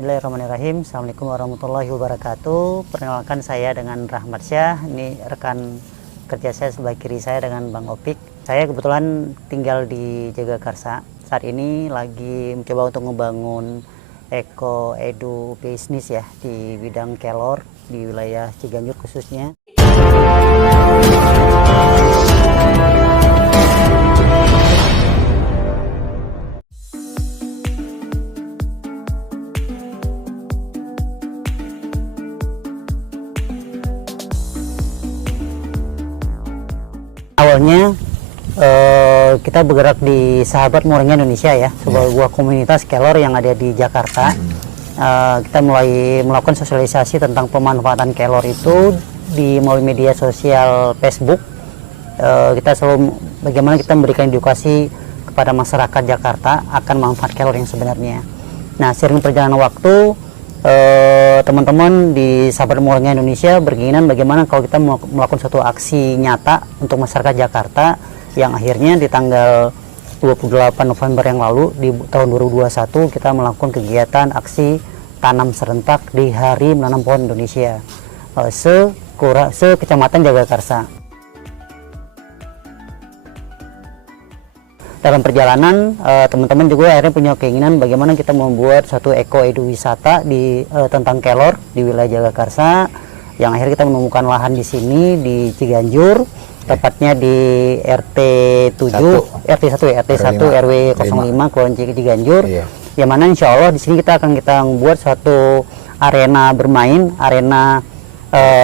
Bismillahirrahmanirrahim. Assalamualaikum warahmatullahi wabarakatuh. Perkenalkan saya dengan Rahmat Syah. Ini rekan kerja saya sebelah kiri saya dengan Bang Opik. Saya kebetulan tinggal di Jagakarsa. Saat ini lagi mencoba untuk membangun edu bisnis ya di bidang kelor di wilayah Ciganjur khususnya. Awalnya kita bergerak di Sahabat Moringa Indonesia ya, sebuah komunitas kelor yang ada di Jakarta. Kita mulai melakukan sosialisasi tentang pemanfaatan kelor itu di melalui media sosial Facebook. Kita selalu bagaimana kita memberikan edukasi kepada masyarakat Jakarta akan manfaat kelor yang sebenarnya. Nah, seiring perjalanan waktu, teman-teman di Sahabat Moringa Indonesia berkeinginan bagaimana kalau kita melakukan suatu aksi nyata untuk masyarakat Jakarta, yang akhirnya di tanggal 28 November yang lalu di tahun 2021 kita melakukan kegiatan aksi tanam serentak di Hari Menanam Pohon Indonesia se-Kecamatan Jagakarsa. Dalam perjalanan, teman-teman juga akhirnya punya keinginan bagaimana kita membuat satu edu wisata di tentang kelor di wilayah Jagakarsa, yang akhirnya kita menemukan lahan di sini di Ciganjur, tepatnya di RT 1 RW 05 Kelurahan Ciganjur, yang mana insya Allah di sini kita akan membuat suatu arena bermain, arena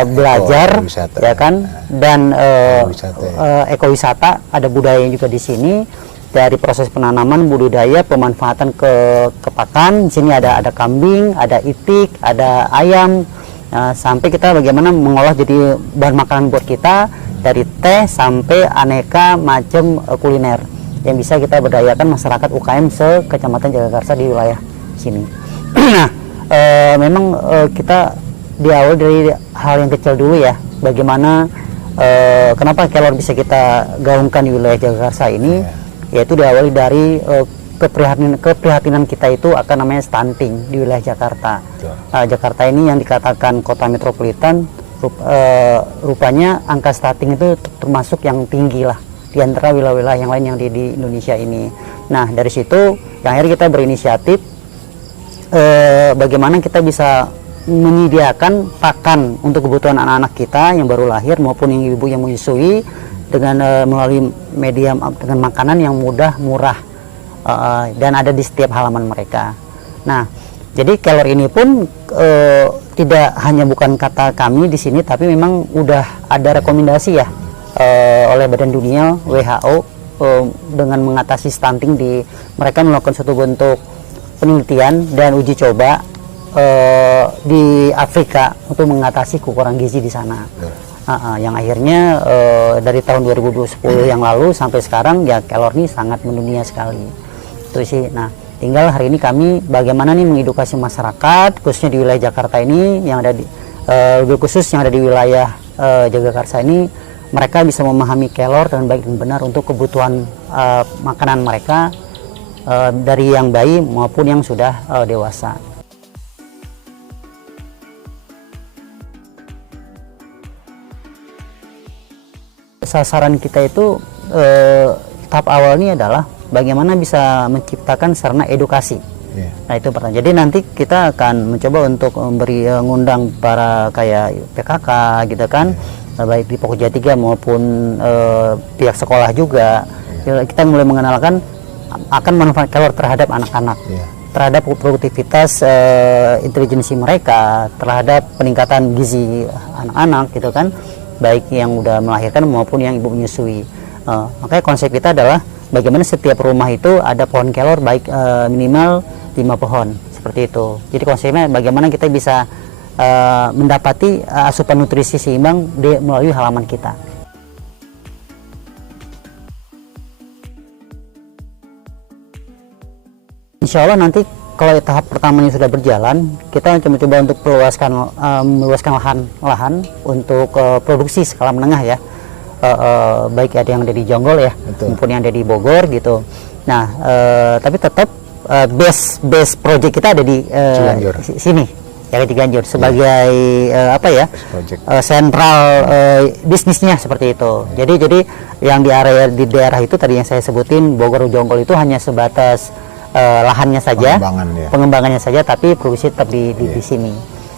belajar ya kan, dan ekowisata, ada budaya juga di sini. Dari proses penanaman, budidaya, pemanfaatan ke pakan. Di sini ada kambing, ada itik, ada ayam, sampai kita bagaimana mengolah jadi bahan makanan buat kita, dari teh sampai aneka macam kuliner yang bisa kita berdayakan masyarakat UKM se-Kecamatan Jagakarsa di wilayah sini. Nah, memang kita diawali dari hal yang kecil dulu ya. Bagaimana kenapa kelor bisa kita gaungkan di wilayah Jagakarsa ini? Yaitu diawali dari keprihatinan kita itu akan namanya stunting di wilayah Jakarta. Jakarta ini yang dikatakan kota metropolitan, rupanya angka stunting itu termasuk yang tinggi lah di antara wilayah-wilayah yang lain yang di Indonesia ini. Nah, dari situ yang akhirnya kita berinisiatif bagaimana kita bisa menyediakan pakan untuk kebutuhan anak-anak kita yang baru lahir maupun yang ibu yang menyusui dengan melalui media dengan makanan yang mudah, murah, dan ada di setiap halaman mereka. Nah, jadi kelor ini pun tidak hanya bukan kata kami di sini, tapi memang udah ada rekomendasi ya oleh Badan Dunia WHO dengan mengatasi stunting mereka melakukan suatu bentuk penelitian dan uji coba di Afrika untuk mengatasi kekurangan gizi di sana. Yang akhirnya dari tahun 2010 yang lalu sampai sekarang ya kelor ini sangat mendunia sekali. Itu sih. Nah, tinggal hari ini kami bagaimana nih mengedukasi masyarakat khususnya di wilayah Jakarta ini, yang ada di lebih khusus yang ada di wilayah Jagakarsa ini, mereka bisa memahami kelor dan baik dan benar untuk kebutuhan makanan mereka dari yang bayi maupun yang sudah dewasa. Sasaran kita itu tahap awalnya adalah bagaimana bisa menciptakan sarana edukasi. Nah, itu pertama. Jadi nanti kita akan mencoba untuk ngundang para kayak PKK gitu kan, baik di Pokja 3 maupun pihak sekolah juga. Kita mulai mengenalkan akan manfaat kelor terhadap anak-anak, terhadap produktivitas intelijensi mereka, terhadap peningkatan gizi anak-anak gitu kan, baik yang udah melahirkan maupun yang ibu menyusui. Makanya konsep kita adalah bagaimana setiap rumah itu ada pohon kelor, baik minimal 5 pohon, seperti itu. Jadi konsepnya bagaimana kita bisa mendapati asupan nutrisi seimbang melalui halaman kita. Insya Allah nanti kalau tahap pertamanya sudah berjalan, kita coba untuk meluaskan lahan untuk produksi skala menengah ya, baik ada yang ada di Jonggol ya, maupun yang ada di Bogor gitu. Nah, tapi tetap base project kita ada di sini ya, di Ciganjur sebagai sentral bisnisnya seperti itu. Jadi yang di daerah itu tadi yang saya sebutin Bogor Jonggol itu hanya sebatas lahannya saja, pengembangannya saja, tapi produksi tetap di sini.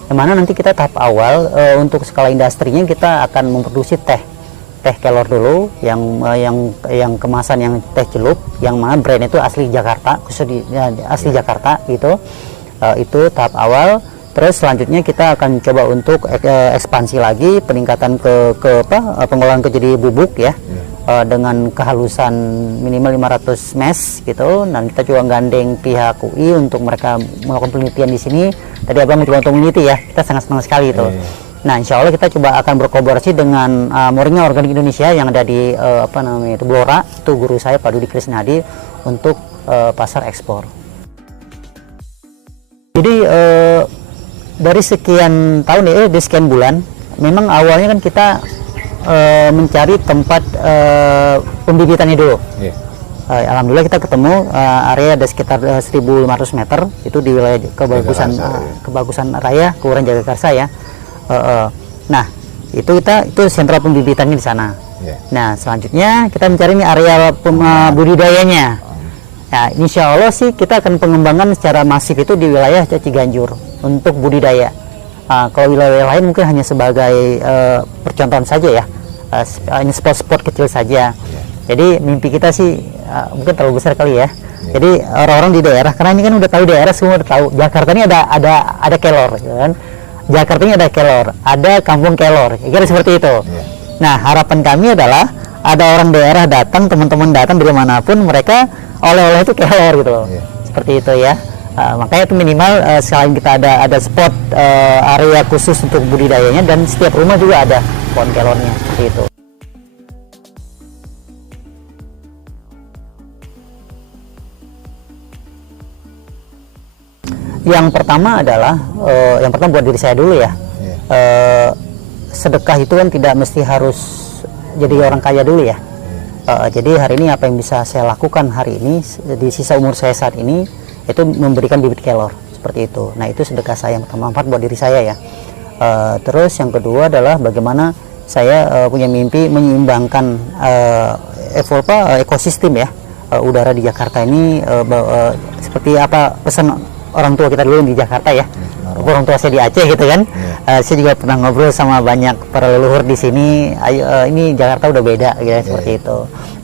Yang mana nanti kita tahap awal untuk skala industrinya kita akan memproduksi teh kelor dulu, yang kemasan yang teh celup, yang mana brand itu asli Jakarta, khusus asli Jakarta gitu. Itu tahap awal. Terus selanjutnya kita akan coba untuk ekspansi lagi, peningkatan ke pengolahan ke jadi bubuk ya. Dengan kehalusan minimal 500 mes gitu. Dan kita juga gandeng pihak UI untuk mereka melakukan penelitian di sini. Tadi Abang mencoba untuk meneliti ya, kita sangat senang sekali itu. Nah, insya Allah kita coba akan berkolaborasi dengan Moringa Organik Indonesia yang ada di Blora, itu guru saya Pak Dudi Krisnadi, untuk pasar ekspor. Jadi dari sekian tahun di sekian bulan, memang awalnya kan kita mencari tempat pembibitannya dulu. Alhamdulillah kita ketemu area ada sekitar 1.500 meter itu di wilayah Kebagusan Raya, Kelurahan Jagakarsa ya. Nah itu sentral pembibitannya di sana. Nah selanjutnya kita mencari nih area budidayanya. Nah insya Allah sih kita akan pengembangan secara masif itu di wilayah Ciganjur untuk budidaya. Kalau wilayah lain mungkin hanya sebagai percontohan saja ya, hanya spot-spot kecil saja. Jadi mimpi kita sih mungkin terlalu besar kali ya. Jadi orang-orang di daerah, karena ini kan udah tahu daerah, semua udah tahu Jakarta ini ada kelor, kan? Jakarta ini ada kelor, ada kampung kelor, kira seperti itu. Nah harapan kami adalah ada orang daerah datang, teman-teman datang dari manapun, mereka oleh-oleh itu kelor gitu loh, seperti itu ya. Makanya itu minimal selain kita ada spot area khusus untuk budidayanya, dan setiap rumah juga ada pohon kelornya seperti itu. Yang pertama adalah yang pertama buat diri saya dulu ya. Sedekah itu kan tidak mesti harus jadi orang kaya dulu ya. Jadi hari ini apa yang bisa saya lakukan hari ini di sisa umur saya saat ini itu memberikan bibit kelor seperti itu. Nah itu sedekah saya yang pertama, manfaat buat diri saya ya. Terus yang kedua adalah bagaimana saya punya mimpi menyeimbangkan ekosistem ya, udara di Jakarta ini seperti apa pesan orang tua kita dulu di Jakarta ya. Orang tua saya di Aceh gitu kan. Saya juga pernah ngobrol sama banyak para leluhur di sini. Ini Jakarta udah beda gitu seperti itu.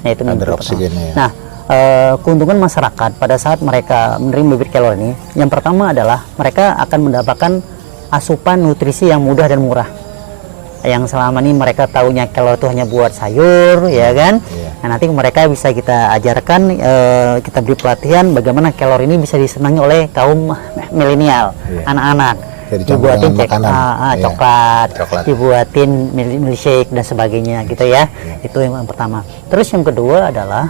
Nah itu mimpi pertama. Nah keuntungan masyarakat pada saat mereka menerima bibit kelor ini, yang pertama adalah mereka akan mendapatkan asupan nutrisi yang mudah dan murah. Yang selama ini mereka taunya kelor itu hanya buat sayur ya kan. Nah nanti mereka bisa kita ajarkan, kita beri pelatihan bagaimana kelor ini bisa disenangi oleh kaum milenial, anak-anak. Dibuatin coklat, dibuatin milkshake dan sebagainya gitu ya. Itu yang pertama. Terus yang kedua adalah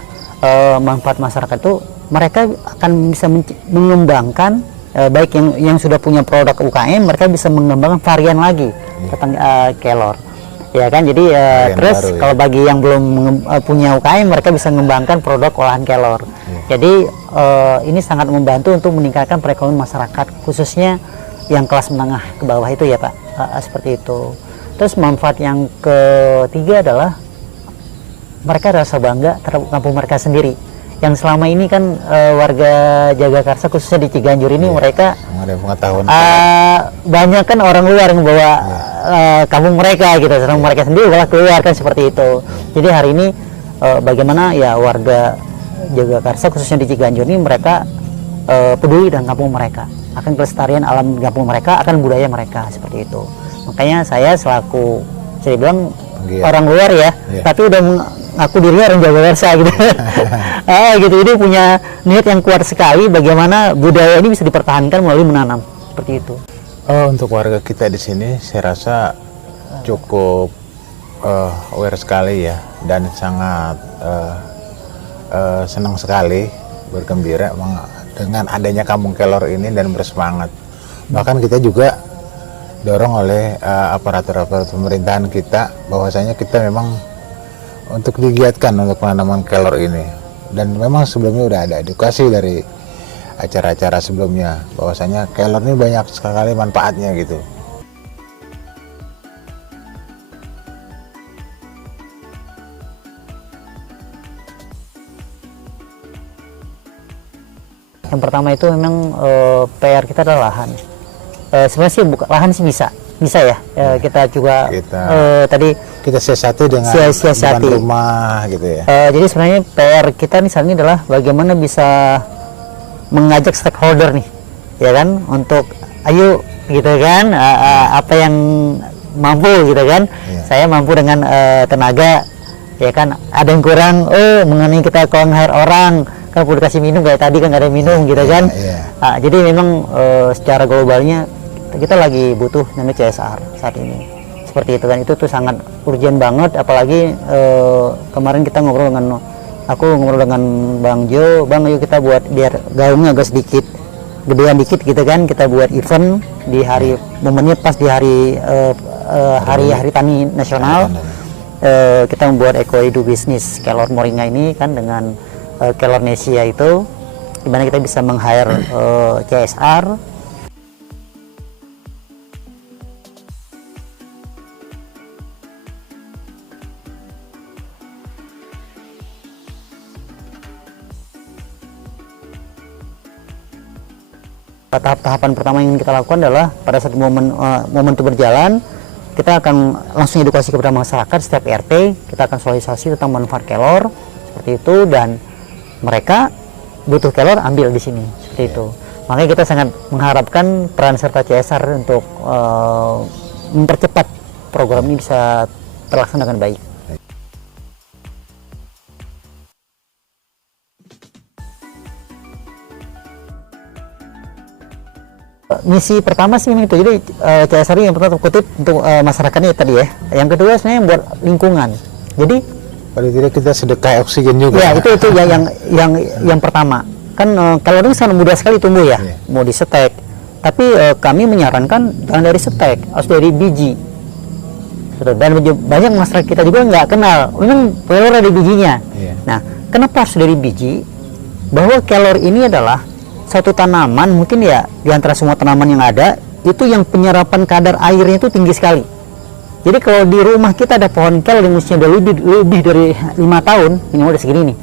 manfaat masyarakat itu mereka akan bisa mengembangkan, baik yang sudah punya produk UKM, mereka bisa mengembangkan varian lagi tentang kelor ya kan. Jadi terus kalau bagi yang belum punya UKM, mereka bisa mengembangkan produk olahan kelor. Jadi ini sangat membantu untuk meningkatkan perekonomian masyarakat, khususnya yang kelas menengah ke bawah itu ya Pak, seperti itu. Terus manfaat yang ketiga adalah mereka rasa bangga terhadap kampung mereka sendiri. Yang selama ini kan warga Jagakarsa khususnya di Ciganjur ini mereka ada pengetahuan banyak kan orang luar yang membawa kampung mereka gitu, sedang mereka sendiri malah keluar kan seperti itu. Jadi hari ini bagaimana ya warga Jagakarsa khususnya di Ciganjur ini mereka peduli dengan kampung mereka, akan kelestarian alam kampung mereka, akan budaya mereka seperti itu. Makanya saya selaku saya bilang orang luar ya, tapi udah aku dirinya orang Jagakarsa gitu. Gitu. Jadi punya niat yang kuat sekali bagaimana budaya ini bisa dipertahankan melalui menanam seperti itu. Untuk warga kita di sini saya rasa cukup aware sekali ya, dan sangat senang sekali, bergembira dengan adanya kampung kelor ini dan bersemangat. Bahkan kita juga dorong oleh aparatur-aparatur pemerintahan kita bahwasanya kita memang untuk digiatkan untuk penanaman kelor ini. Dan memang sebelumnya udah ada edukasi dari acara-acara sebelumnya, bahwasanya kelor ini banyak sekali manfaatnya gitu. Yang pertama itu memang PR kita adalah lahan. Sebenarnya sih lahan sih bisa ya. Kita juga tadi Kita siasati dengan siasati bukan rumah gitu ya. Jadi sebenarnya PR kita nih saat ini adalah bagaimana bisa mengajak stakeholder nih, ya kan, untuk ayo gitu kan, apa yang mampu gitu kan. Saya mampu dengan tenaga, ya kan, ada yang kurang, mengenai kita kalau nge-hire orang kan perlu dikasih minum, kayak tadi kan nggak ada minum gitu kan. Jadi memang secara globalnya kita lagi butuh namanya CSR saat ini, seperti itu kan. Itu tuh sangat urgent banget, apalagi kemarin kita ngobrol dengan Bang Jo, Bang ayo kita buat biar gaungnya agak sedikit gedean dikit gitu kan, kita buat event di hari momennya pas di hari hari Tani Nasional. Kita membuat Eco-Edu Business Kelor Moringa ini kan dengan Kelornesia itu, dimana kita bisa meng-hire CSR. Tahap-tahapan pertama yang kita lakukan adalah pada saat momen itu berjalan, kita akan langsung edukasi kepada masyarakat setiap RT. Kita akan sosialisasi tentang manfaat kelor seperti itu, dan mereka butuh kelor ambil di sini seperti itu. Makanya kita sangat mengharapkan peran serta CSR untuk mempercepat program ini bisa terlaksana dengan baik. Misi pertama sih itu, jadi CSR yang pertama kutip untuk masyarakatnya tadi ya. Yang kedua sebenarnya buat lingkungan. Jadi paling tidak kita sedekah oksigen juga. Ya, itu yang pertama. Kan kalau ini sangat mudah sekali tumbuh ya, mau disetek. Tapi kami menyarankan jangan dari setek, harus dari biji. Dan banyak masyarakat kita juga nggak kenal, memang kelor ada bijinya. Nah, kenapa harus dari biji? Bahwa kelor ini adalah satu tanaman, mungkin ya di antara semua tanaman yang ada, itu yang penyerapan kadar airnya itu tinggi sekali. Jadi kalau di rumah kita ada pohon kelor yang usianya lebih dari 5 tahun, minimal udah segini nih,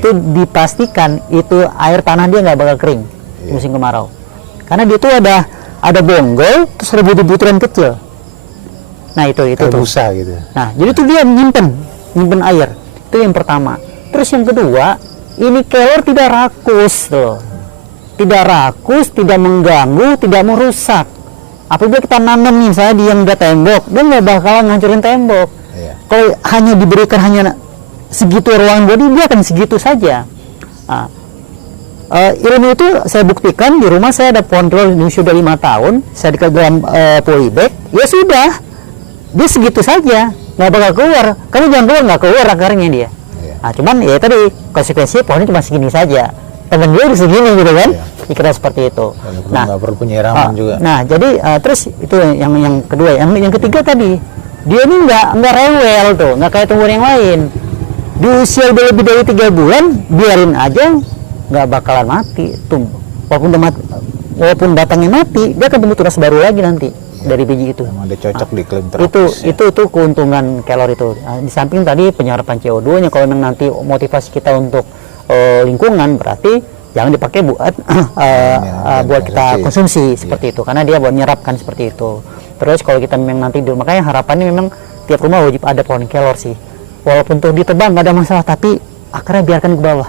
itu dipastikan itu air tanah dia nggak bakal kering musim kemarau. Karena dia tuh ada bonggol, terus ada butiran kecil. Nah itu tuh. Busa gitu. Nah jadi tuh dia nyimpen air. Itu yang pertama. Terus yang kedua, ini kelor tidak rakus tuh. Tidak rakus, tidak mengganggu, tidak merusak. Apabila kita nanam misalnya di yang udah tembok, dia nggak bakalan ngancurin tembok. Kalau hanya diberikan hanya segitu ruangan bodi, dia akan segitu saja. Ilmu itu saya buktikan di rumah. Saya ada pohon kelor yang sudah 5 tahun, saya dikasih dalam polybag, ya sudah, dia segitu saja, nggak bakal keluar. Kamu jangan keluar, nggak keluar akarnya dia. Cuman ya tadi konsekuensinya pohonnya cuma segini saja. Temen gue segini gitu kan, dikira seperti itu. Nggak perlu penyiraman juga. Nah jadi terus itu yang kedua. Yang ketiga tadi, dia ini nggak rewel tuh, nggak kayak tumbuhan yang lain. Di usia udah lebih dari 3 bulan, biarin aja, nggak bakalan mati. Walaupun batangnya mati, dia akan tumbuh tunas baru lagi nanti dari biji itu. Memang dia cocok di iklim tropis. Itu keuntungan kelor itu. Di samping tadi penyerapan CO2-nya, kalau memang nanti motivasi kita untuk lingkungan, berarti jangan dipakai buat kita konsumsi seperti itu, karena dia buat nyerapkan seperti itu. Terus kalau kita memang nanti makanya harapannya memang tiap rumah wajib ada pohon kelor sih, walaupun tuh ditebang nggak ada masalah, tapi akarnya biarkan ke bawah.